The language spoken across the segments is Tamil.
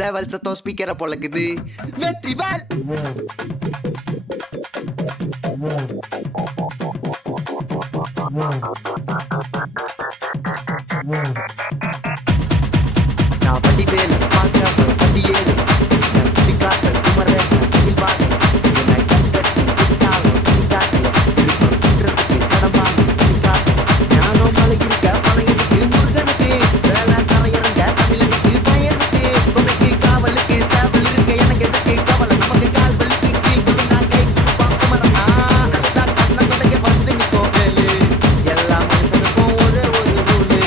சேவல் சத்தம் ஸ்பீக்கரை பொழக்குது. வெற்றிவேல் நான் வடிவேல் பார்க்க வண்டியேறு குடிக்காட்ட குமரேச மகிழ்வாக என்னை கண்கட்டி விட்டாலும் கணிக்காட்டு திருப்பம் குன்றத்துக்கு கடம்பாங்க கணிக்காட்டு ஞானம் மலை இருக்க பழையனுக்கு முருகனுக்கு வேலை கரையிறங்க தமிழனுக்கு பயனுக்கு துணைக்கு காவலுக்கு சேவல் இருக்க எனக்கு எதுக்கு கவலை நமக்கு கால் வலிக்கு கீழ் விழுந்தா கை கொடுப்பான் குமரனா அதுதான் கண்ணை தொடங்க வந்து நிற்கும் வேலு எல்லா மனுஷனுக்கும் ஒரே ஒரு ரூலு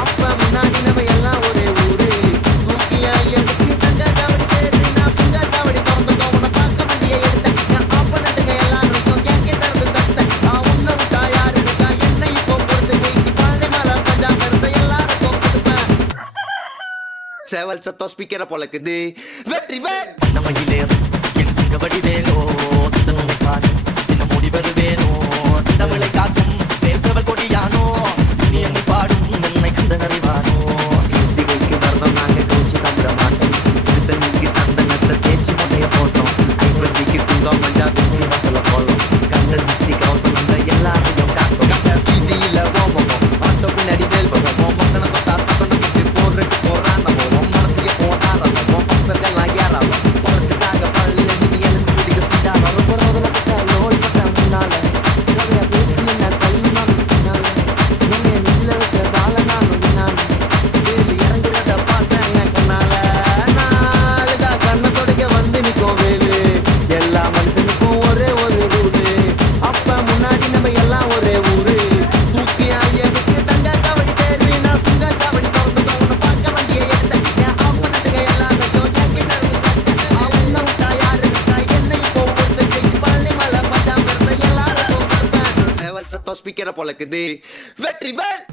அப்ப முன்னாடி நம்ம எல்லாம் ஒரே ஊரு தூக்கியா எடுத்து தங்க காவடி தேரு நான் சுங்க காவடி திறந்ததும் உன்னை பார்க்க வண்டியை எடுத்தேன் நான் ஆப்பனட்டுங்க எல்லாருக்கும் என் கிட்ட இருந்து தத்தேன் நான் உன்னை விட்டா யாரு இருக்கா என்னை இப்போ பொறுத்து ஜெயிச்சு பாண்டி மலை பஞ்சாப் இருந்த எல்லாருக்கும் கொடுப்பேன் சேவல் சத்தம் ஸ்பீக்கரை பொழக்குது வெற்றிவேல் நம்மையிலே என் சிங்கப்படி வேலோ சித்தனை பாடு சின்ன முடி வருவேனோ சித்தமிழை காக்கும் பேசவல் கொடியானோ நீ என்னை பாடும் என்னை கந்த அறிவானோ கிருத்திகைக்கு விரதம் நாங்க கோச்சி சாப்பிட மாட்டோம் திருத்தணிக்கு சந்தனத்தை தேய்ச்சி முட்டைய போட்டோம் ஐப்பசிக்கு குங்கம் மஞ்சா பிரிச்சு வாசல போடுறோம் கந்த சிருஷ்டி கவசம் வந்த எல்லாரையும் காக்கும் கந்த வீதியில ஓமம் ஆட்டோ பின்னாடி வேல் பகவோம் மத்தன தொட்டா சத்தனத்துக்கு போறதுக்கு போறான் போவோம் மனசுக்கு போறாரல்ல பக்தர்கள்லாம் ஏறாலும் பணத்துக்காக பள்ளியில நிதி எனக்கு பிடிக்க சீதாரம் ரொம்ப ரோதனை பட்ட லோல் பட்ட முன்னால கதையா பேசி என்ன தள்ளுனாலும் பின்னால உன்னை நெஞ்சில வச்சதால நானும் பின்னால வேலி இறங்குறத பார்த்தேன் என் கண்ணால நாளுதா கண்ணை தொடக்க வந்து நிற்கும் வேலு எல்லா மனுஷனுக்கும் ஒரே ஒரு ரூலு அப்ப முன்னாடி நம்ம எல்லாம் ஒரே ஊரு தூக்கியா எனக்கு தங்க காவடி தேரு நான் சுங்க காவடி திறந்ததும் உன்னை பார்க்க வண்டியை எடுத்தேன் என் ஆப்பனட்டுங்க எல்லாரையும் என் கிட்ட இருந்து தத்தேன் உன்னை விட்டா யாரு இருக்கா என்னை இப்போ பொறுத்த ஜெயிச்சு பழனி மலை பஞ்சாப் இருந்த எல்லாருக்கும் கொடுப்பேன் சேவல் சத்தம் ஸ்பீக்கரை பொழக்குது வெற்றிவேல்